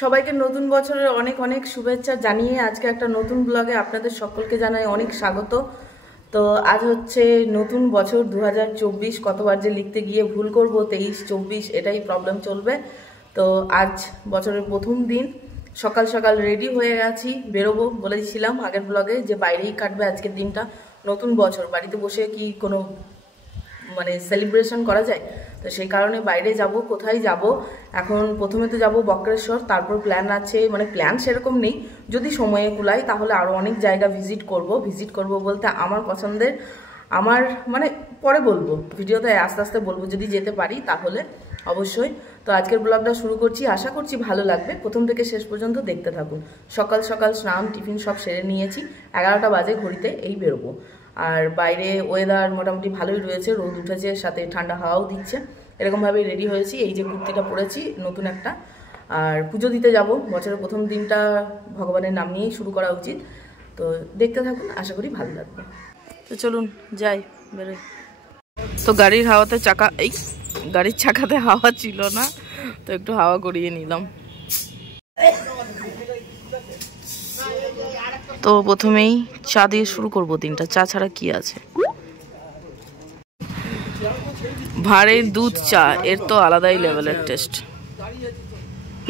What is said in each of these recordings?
সবাইকে নতুন বছরের অনেক অনেক শুভেচ্ছা জানিয়ে আজকে একটা নতুন ব্লগে আপনাদের সকলকে জানাই অনেক স্বাগত। তো আজ হচ্ছে নতুন বছর 2024। কতবার যে লিখতে গিয়ে ভুল করব, 23-24 এটাই প্রবলেম চলবে। তো আজ বছরের প্রথম দিন, সকাল সকাল রেডি হয়ে গেছি, বেরোবো। বলেছিলাম আগের ব্লগে যে বাইরেই কাটবে আজকের দিনটা। নতুন বছর বাড়িতে বসে কি কোনো সেলিব্রেশন করা যায়? তো সেই কারণে বাইরে যাব। কোথায় যাব এখন? প্রথমে তো যাব বক্রেশ্বর, তারপর প্ল্যান আছে, প্ল্যান সেরকম নেই, যদি সময়ে কুলায় তাহলে আরও অনেক জায়গা ভিজিট করব বলতে আমার পছন্দের, আমার পরে বলবো, ভিডিওতে আস্তে আস্তে বলবো যদি যেতে পারি তাহলে অবশ্যই। তো আজকের ব্লগটা শুরু করছি, আশা করছি ভালো লাগবে, প্রথম থেকে শেষ পর্যন্ত দেখতে থাকুন। সকাল সকাল স্নান টিফিন সব সেরে নিয়েছি, 11টা বাজে ঘড়িতে এই বেরোবো। আর বাইরে ওয়েদার মোটামুটি ভালোই রয়েছে, রোদ উঠেছে, সাথে ঠান্ডা হাওয়াও দিচ্ছে। এরকমভাবেই রেডি হয়েছি, এই যে কুর্তিটা পরেছি নতুন একটা। আর পুজো দিতে যাব, বছরের প্রথম দিনটা ভগবানের নাম নিয়েই শুরু করা উচিত। তো দেখতে থাকুন, আশা করি ভালো লাগবে। তো চলুন যাই, বেরোই। তো গাড়ির হাওয়াতে গাড়ির চাকাতে হাওয়া ছিল না, তো একটু হাওয়া করিয়ে নিলাম। তো প্রথমেই চা দিয়ে শুরু করব দিনটা, চা ছাড়া কি আছে। ভাঁড়ের দুধ চা, এর তো আলাদাই লেভেলের টেস্ট।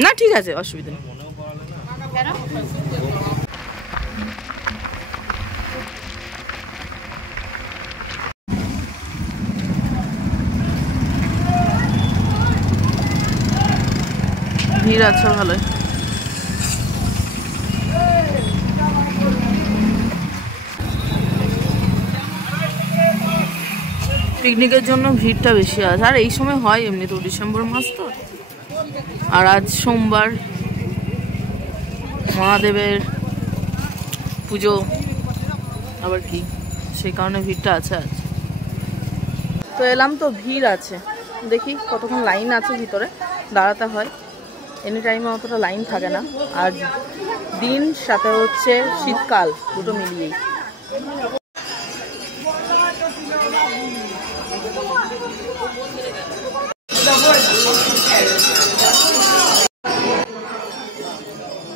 না ঠিক আছে, অসুবিধা নেই। ভিড় আছে ভালোই। পিকনিকের জন্য ভিড়টা বেশি আছে, আর এই সময় হয় এমনি তো, ডিসেম্বর মাস তো। আর আজ সোমবার, মহাদেবের পুজো আবার কি, সেই কারণে ভিড়টা আছে আজ। তো এলাম, তো ভিড় আছে, দেখি কতক্ষণ লাইন আছে, ভিতরে দাঁড়াতে হয়। এনি টাইমে অতটা লাইন থাকে না, আর দিন সাথে হচ্ছে শীতকাল, দুটো মিলিয়েই।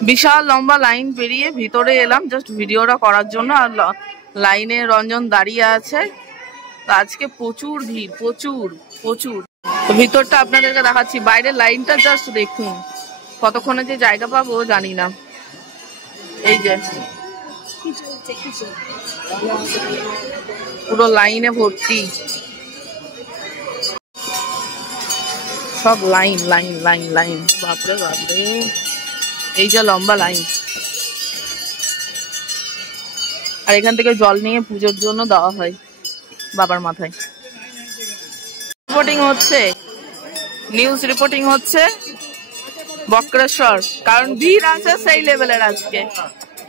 বিশাল লম্বা লাইন পেরিয়ে ভিতরে এলাম জাস্ট ভিডিওটা করার জন্য, আর লাইনে রঞ্জন দাঁড়িয়ে আছে। তো আজকে প্রচুর ভিড়, প্রচুর প্রচুর। ভিতরটা আপনাদেরকে দেখাচ্ছি, বাইরের লাইনটা জাস্ট দেখুন, কতক্ষণে যে জায়গা পাবো জানি না। এই যে পুরো লাইনে ভর্তি, সব লাইন লাইন লাইন লাইন, বাপরে বাপরে, এই যে লম্বা লাইন। আর এখান থেকে জল নিয়ে পুজোর জন্য দেওয়া হয় বাবার মাথায়। রিপোর্টিং হচ্ছে, নিউজ রিপোর্টিং হচ্ছে বক্রেশ্বর, কারণ ভিড় আছে সেই লেভেলের আজকে,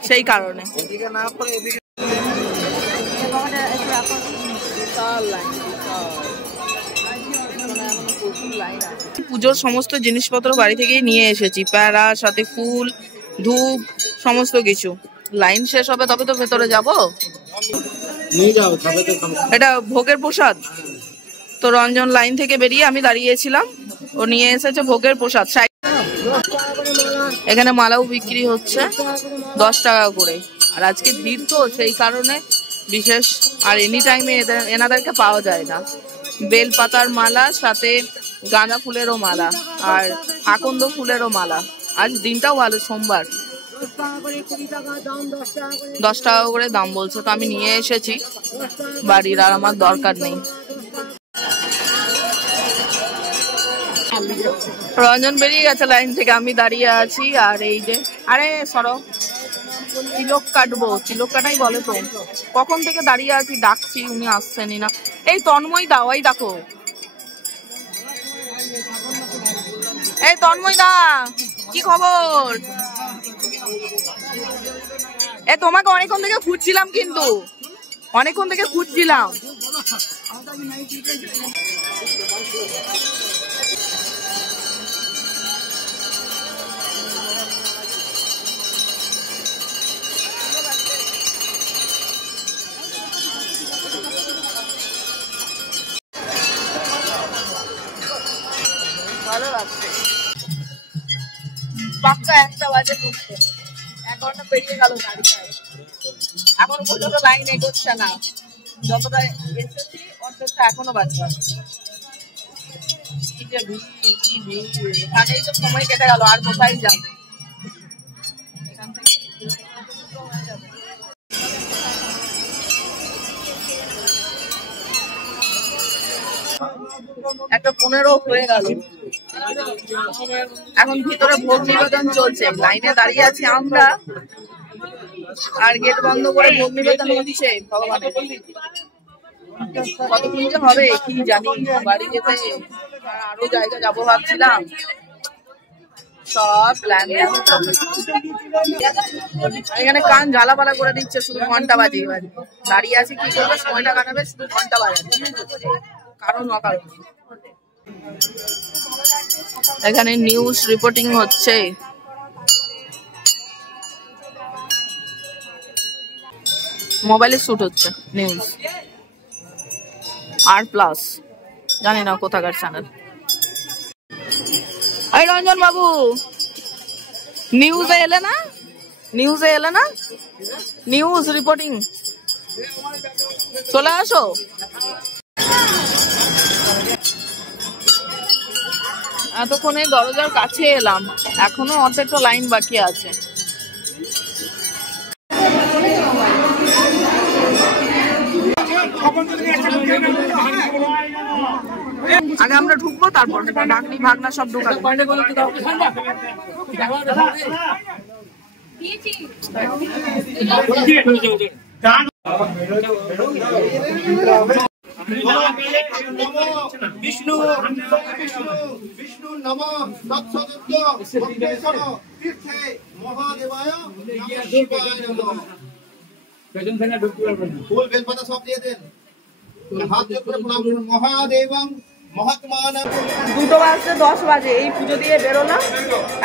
সেই কারণে। পুজোর সমস্ত জিনিসপত্র বাড়ি থেকেই নিয়ে এসেছি, প্যারা, সাথে ফুল, ধূপ, সমস্ত কিছু। লাইন শেষ হবে তবে তো ভেতরে যাব। এটা ভোগের প্রসাদ। তো রঞ্জন লাইন থেকে বেরিয়ে, আমি দাঁড়িয়েছিলাম, ও নিয়ে এসেছে ভোগের প্রসাদ। এখানে মালাও বিক্রি হচ্ছে 10 টাকা করে। আর আজকে ভিড় তো সেই কারণে বিশেষ, আর এনি টাইমে এনাদেরকে পাওয়া যায় না। বেল পাতার মালা, সাথে গাঁদা ফুলেরও মালা, আর আকন্দ ফুলেরও মালা। আজ দিনটাও ভালো, সোমবার। 10 টাকা করে দাম বলছে, তো আমি নিয়ে এসেছি বাড়ির, আর আমার দরকার নেই। রঞ্জন বেরিয়ে গেছে লাইন থেকে, আমি দাঁড়িয়ে আছি। আর এই যে, আরে সরো, তিলক কাটবো, তিলক কাটাই বলে তো। কখন থেকে দাঁড়িয়ে আছি, ডাকছি, উনি আসছেনই না। এই তন্ময় দা, ওই দেখো, এই তন্ময় দা, কি খবর? এ তোমাকে অনেকক্ষণ থেকে খুঁজছিলাম, কিন্তু অনেকক্ষণ থেকে খুঁজছিলাম। ভালো লাগছে। পাক্কা 1টা বাজে ঢুকছে, 1 ঘন্টা পেরিয়ে গেল গাড়িটা, এখন পর্যন্ত লাইন এগোচ্ছে না। যতটা এসেছি অন্তত এখনো বাজছে। কি যে ভিড়, কি ভিড়, এখানেই তো সময় কেটে গেল, আর কোথায় যাবে? এখান থেকে হয়ে যাবে। একটা 15 হয়ে গেল, এখন ভিতরে ভোগ নিবেদন চলছে। লাইনে দাঁড়িয়ে আছি আমরা, আর গেট বন্ধ করে ভোগ নিবেদন হচ্ছে। ভগবান কতক্ষণ যে হবে কি জানি। বাড়ি যেতে আরো জায়গা যাবো ভাবছিলাম, সব প্ল্যান। এখানে কান ঝালাপালা করে দিচ্ছে, শুধু ঘন্টা বাজে। এবার দাঁড়িয়ে আছি, কি করবে? সময়টা কাটাবে, শুধু ঘন্টা বাজাবে, কারণ অকারণ। এখানে নিউজ রিপোর্টিং হচ্ছে। মোবাইলে শুট হচ্ছে নিউজ, R+, জানি না কোথাকার চ্যানেল। এই রঞ্জন বাবু, নিউজে এলে না? নিউজে এলে না? নিউজ রিপোর্টিং, চলে আসো। এতক্ষণে দরজার কাছে এলাম, এখনো অর্ধেকটা লাইন বাকি আছে। আগে আমরা ঢুকবো, তারপর ডাকনি ভাগনা সব ঢুকাবো। বিষ্ণু বিষ্ণু নম তৎসদস্য তীর্থে মহাদেবায় নমঃ শিবায় নমঃ। পেছন থেকে ঢুকতে পারবেন না, ফুল বেলপাতা সব দিয়ে দেন, হাত জোড় করে প্রণাম করুন। মহাদেবং মহাত্মান। 2 বাজতে 10 বাজে, এই পুজো দিয়ে বেরোলাম।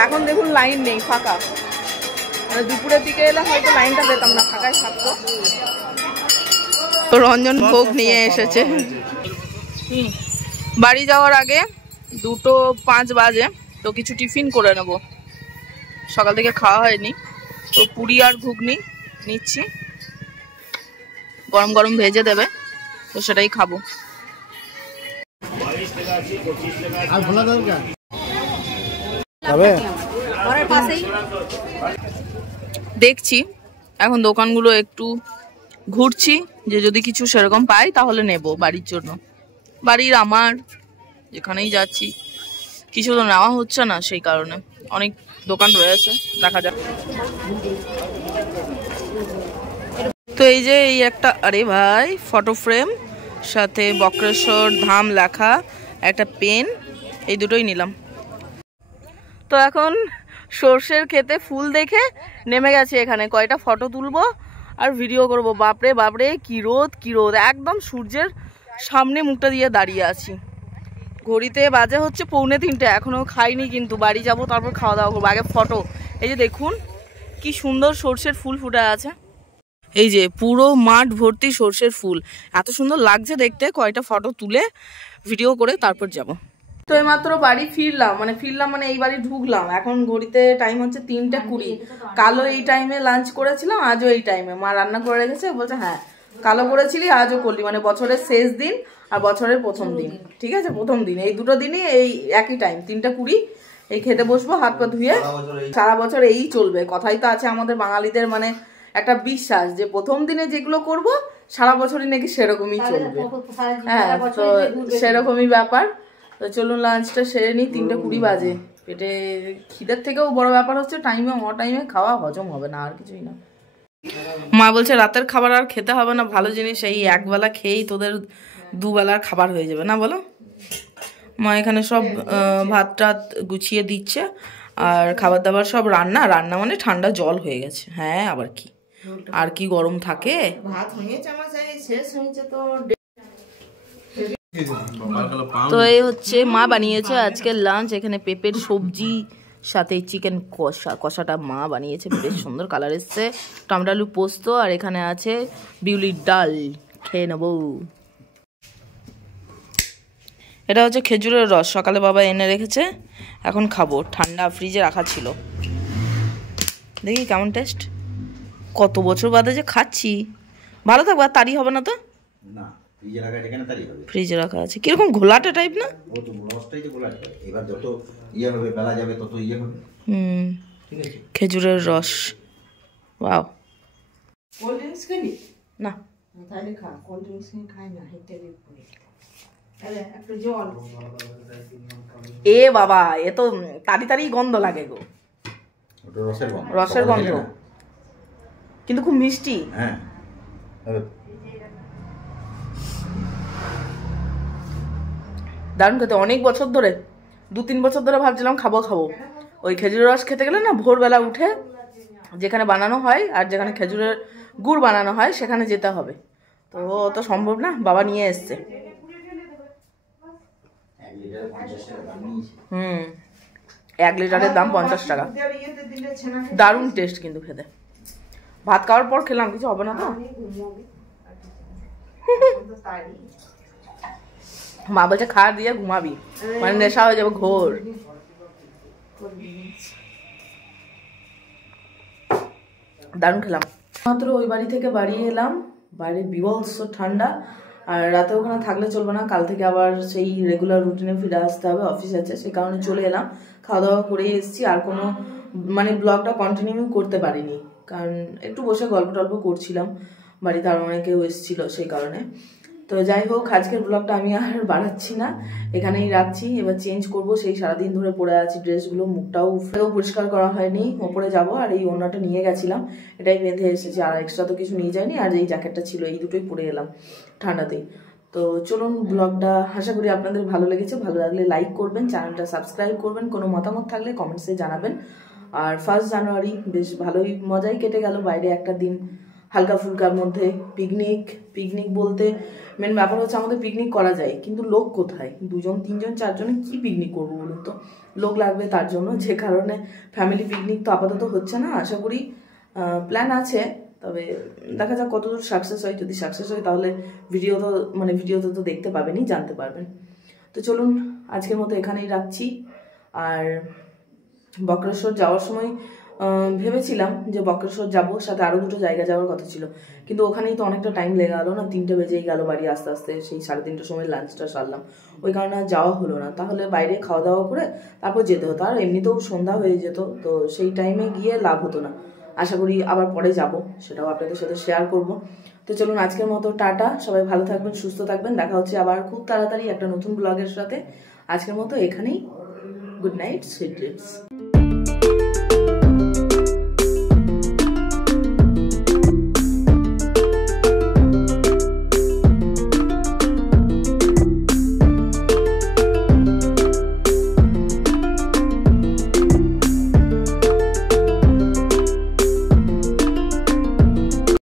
এখন দেখুন লাইন নেই, ফাঁকা। মানে দুপুরের দিকে এলে হয়তো লাইনটা পেতাম না, ফাঁকাই থাকতো। তো রঞ্জন ভোগ নিয়ে এসেছে। বাড়ি যাওয়ার আগে 2:05 বাজে, তো কিছু টিফিন করে নেব। সকাল থেকে খাওয়া হয়নি, তো পুরি আর ঘুগনি নিচ্ছি, গরম গরম ভেজে দেবে, তো সেটাই খাবো। দেখছি এখন দোকানগুলো একটু ঘুরছি, যে যদি কিছু সেরকম পাই তাহলে নেব বাড়ির জন্য। বাড়ির আমার যেখানেই যাচ্ছি কিছু তো নেওয়া হচ্ছে না, সেই কারণে অনেক দোকান রয়েছে, দেখা যাক। তো এই যে এই একটা, আরে ভাই, ফটো ফ্রেম সাথে বক্রেশ্বর ধাম লেখা একটা পেন, এই দুটোই নিলাম। তো এখন সর্ষের ক্ষেতে ফুল দেখে নেমে গেছে, এখানে কয়টা ফটো তুলবো আর ভিডিও করব। বাপরে বাপরে, কি রোদ কি রোদ, একদম সূর্যের সামনে মুখটা দিয়ে দাঁড়িয়ে আছি। ঘড়িতে বাজে হচ্ছে 2:45, এখনো খাইনি, কিন্তু বাড়ি যাব, তারপর খাওয়া দাওয়া করবো। আগে ফটো, এই যে দেখুন কি সুন্দর সর্ষের ফুল ফুটে আছে, এই যে পুরো মাঠ ভর্তি সর্ষের ফুল, এত সুন্দর লাগছে দেখতে। কয়টা ফটো তুলে ভিডিও করে তারপর যাব। তো এইমাত্র বাড়ি ফিরলাম, মানে এই বাড়ি ঢুকলাম। এখন ঘড়িতে টাইম হচ্ছে 3:20। কালো এই টাইমে লাঞ্চ করেছিলাম, আজও এই টাইমে মা রান্না করে রেখেছে। বলছে হ্যাঁ কালো করেছিলি, আজও করলি, মানে বছরের শেষ দিন আর বছরের প্রথম দিন, ঠিক আছে, প্রথম দিন, এই দুটো দিনই এই একই টাইম 3:20। এই খেতে বসবো, হাত পা ধুয়ে। সারা বছর এই চলবে, কথাই তো আছে আমাদের বাঙালিদের, মানে একটা বিশ্বাস যে প্রথম দিনে যেগুলো করব সারা বছরই নাকি সেরকমই চলবে। হ্যাঁ, তো সেরকমই ব্যাপার। তো চলুন লাঞ্চটা সেরে নিই, 3:20 বাজে। পেটে খিদের থেকেও বড় ব্যাপার হচ্ছে টাইমে টাইমে খাওয়া হজম হবে না, আর কিছুই না। মা বলছে রাতের খাবার আর খেতে হবে না, ভালো জিনিস, এই একবেলা খেয়েই তোদের দুবেলার খাবার হয়ে যাবে না, বলো। মা এখানে সব ভাত টাত গুছিয়ে দিচ্ছে, আর খাবার দাবার সব রান্না মানে ঠান্ডা জল হয়ে গেছে। হ্যাঁ, আবার কি, আর কি গরম থাকে। ভাত হয়েছে আমার, শেষ হয়েছে তো। তো এই হচ্ছে মা বানিয়েছে আজকে লাঞ্চ। এখানে পেঁপের সবজি সাথে চিকেন কষাটা মা বানিয়েছে, বেশ সুন্দর কালার এসছে। টমেটো আলু পোস্ত, আর এখানে আছে বিউলির ডাল, খেয়ে নেবো। এটা হচ্ছে খেজুরের রস, সকালে বাবা এনে রেখেছে, এখন খাবো। ঠান্ডা ফ্রিজে রাখা ছিল, দেখি কেমন টেস্ট। কত বছর বাদে যে খাচ্ছি। ভালো থাকবে, আর তাড়ি হবে না তো? না, ফ্রিজে রাখা এখানে তাড়ি হবে। ফ্রিজে রাখা আছে, কিরকম ঘোলাটে টাইপ না? ও তো রসটাই তো ঘোলাটে, এবার যত ইয়ে হবে বেলা যাবে তত ইয়ে হবে। ঠিক আছে, খেজুরের রস। ওয়াও। কোল্ড ড্রিঙ্কস খাবি না? তাহলে খা, কোল্ড ড্রিঙ্কস খাই না, হেঁটে একটু জল। এ বাবা, এ তো তাড়ি তাড়ি গন্ধ লাগে গো। ওটা রসের গন্ধ, রসের গন্ধ, কিন্তু খুব মিষ্টি। হ্যাঁ, দারুণ খেতে। অনেক বছর ধরে, 2-3 বছর ধরে ভাবছিলাম খাবো খাবো। ওই খেজুরের রস খেতে গেলে না, ভোরবেলা উঠে যেখানে বানানো হয় আর যেখানে খেজুরের গুড় বানানো হয় সেখানে যেতে হবে। তো অত সম্ভব না, বাবা নিয়ে এসছে। 1 লিটারের দাম 50 টাকা। দারুণ টেস্ট কিন্তু খেতে। ভাত খাওয়ার পর খেলাম, কিছু হবে না তো? মা বলছে খা দিয়ে ঘুমাবি, মানে নেশা হয়ে যাবে ঘোর। দারুণ খেলাম। মাত্র ওই বাড়ি থেকে বাড়ি এলাম, বাইরে বিভৎস ঠান্ডা, আর রাতে ওখানে থাকলে চলবে না, কাল থেকে আবার সেই রেগুলার রুটিনে ফিরে আসতে হবে, অফিস আছে, সেই কারণে চলে এলাম। খাওয়া দাওয়া করেই এসেছি, আর কোনো মানে ব্লগটা কন্টিনিউ করতে পারিনি, কারণ একটু বসে গল্প টল্প করছিলাম, বাড়িতে আরও অনেকেও এসেছিল সেই কারণে। তো যাই হোক, আজকের ব্লগটা আমি আর বাড়াচ্ছি না, এখানেই রাখছি। এবার চেঞ্জ করব, সেই সারাদিন ধরে পরে আছি ড্রেসগুলো, মুখটাও পরিষ্কার করা হয়নি। ওপরে যাব, আর এই ওড়নাটা নিয়ে গেছিলাম, এটাই বেঁধে এসেছি, আর এক্সট্রা তো কিছু নিয়ে যায়নি। আর এই জ্যাকেটটা ছিল, এই দুটোই পরে এলাম ঠান্ডাতেই। তো চলুন, ব্লগটা আশা করি আপনাদের ভালো লেগেছে। ভালো লাগলে লাইক করবেন, চ্যানেলটা সাবস্ক্রাইব করবেন, কোনো মতামত থাকলে কমেন্টসে জানাবেন। আর 1 জানুয়ারি বেশ ভালোই মজাই কেটে গেল, বাইরে একটা দিন হালকা ফুলকার মধ্যে। পিকনিক বলতে মেন ব্যাপার হচ্ছে আমাদের পিকনিক করা যায়, কিন্তু লোক কোথায়? 2জন 3জন 4জনে কি পিকনিক করবো বলুন তো? লোক লাগবে তার জন্য, যে কারণে ফ্যামিলি পিকনিক তো আপাতত হচ্ছে না। আশা করি প্ল্যান আছে, তবে দেখা যাক কতদূর সাকসেস হয়। যদি সাকসেস হয় তাহলে ভিডিওতে তো দেখতে পাবেনই, জানতে পারবেন। তো চলুন, আজকের মতো এখানেই রাখছি। আর বক্রেশ্বর যাওয়ার সময় ভেবেছিলাম যে বক্রেশ্বর যাবো, সাথে আরও 2টো জায়গা যাওয়ার কথা ছিল, কিন্তু ওখানেই তো অনেকটা টাইম লেগে গেলো না, 3টে বেজেই গেল বাড়ি আসতে আসতে। সেই 3:30টার সময় লাঞ্চটা সারলাম, ওই কারণে আর যাওয়া হলো না। তাহলে বাইরে খাওয়া দাওয়া করে তারপর যেতে হতো, আর এমনিতেও সন্ধ্যা হয়ে যেত, তো সেই টাইমে গিয়ে লাভ হতো না। আশা করি আবার পরে যাব, সেটাও আপনাদের সাথে শেয়ার করব। তো চলুন, আজকের মতো টাটা, সবাই ভালো থাকবেন, সুস্থ থাকবেন, দেখা হচ্ছে আবার খুব তাড়াতাড়ি একটা নতুন ব্লগের সাথে। আজকের মতো এখানেই, গুড নাইট, সুইট ড্রিমস।